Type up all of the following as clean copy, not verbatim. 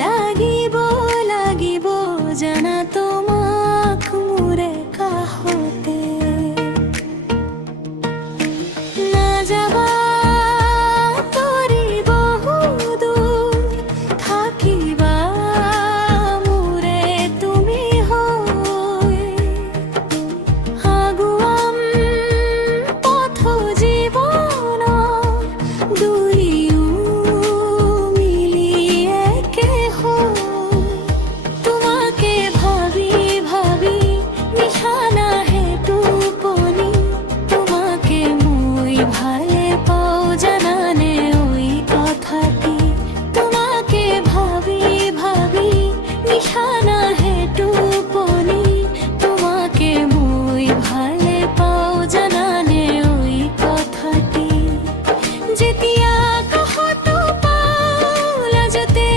লাগিব লাগিব জানা তোমাক মোৰে কাষতে নাযাবা তৰি বহুদূৰ থাকিবা মোৰে তুমি হৈ আগুৱাম পথ জীৱনৰ দুয়ো মিলি একে তোমাকে ভাবি ভাবি নিশানা হে টোপনি তোমাকে মই ভালে পাও জানানে ওই কথাটি তোমাকে ভাবি ভাবি নিশানা হে টোপনি তোমাকে মই ভালে পাও জানানে ওই কথাটি যেতিয়া কাষতো পাও লাজতে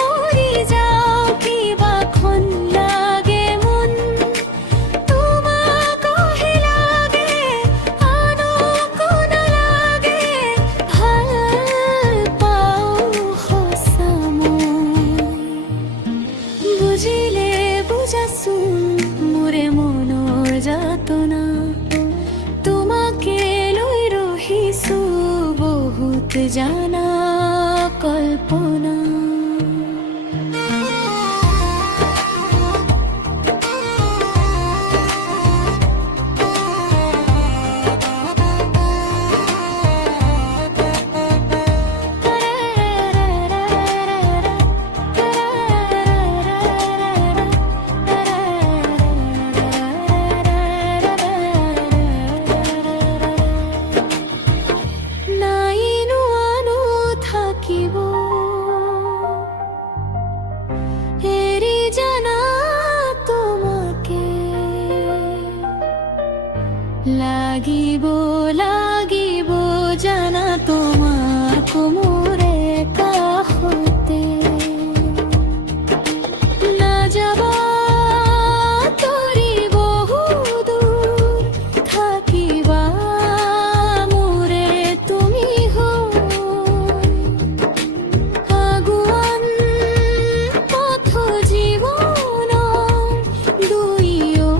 মৰি যাও কিবা খন লাগে মন তোমাকহে লাগে আনকো নালাগে ভাল পাও সঁচা মই বুজিলে বুজাচোন মোৰে মনৰ যাতনা তোমাকে লৈ ৰহিছো বহুত জানা কল্পনা লাগিব লাগিব জানা তোমাক মোৰে কাষতে নাযাবা তৰি বহুদূৰ থাকিবা মোৰে তুমি হৈ আগুৱান পথ জীৱনৰ দুয়ো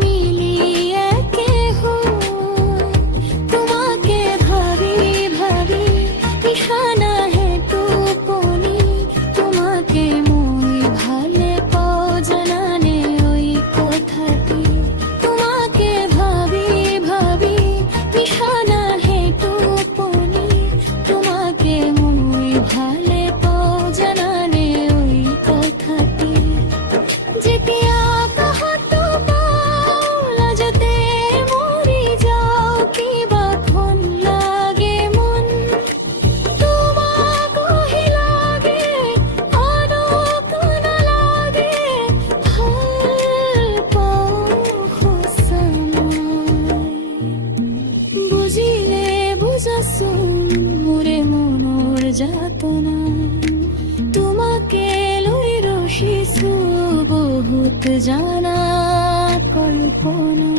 মিলি তোমাকে ভাবি ভাবি নিশানা হে টোপনি তোমাকে মই ভালে পাও জানানে ওই কথাটি তোমাকে ভাবি ভাবি নিশানা হে টোপনি তোমাকে মই ভালে পাও জানানে ওই কথাটি যেতিয়া কাষতো পাও লাজতে মৰি যাও কিবা খন লাগে মন তোমাকহে লাগে আনকো নালাগে ভাল পাও সঁচা মই বুজিলে বুজাচোন মোৰে মনৰ যাতনা তোমাকে লৈ ৰহিছো বহুত জানা কল্পনা।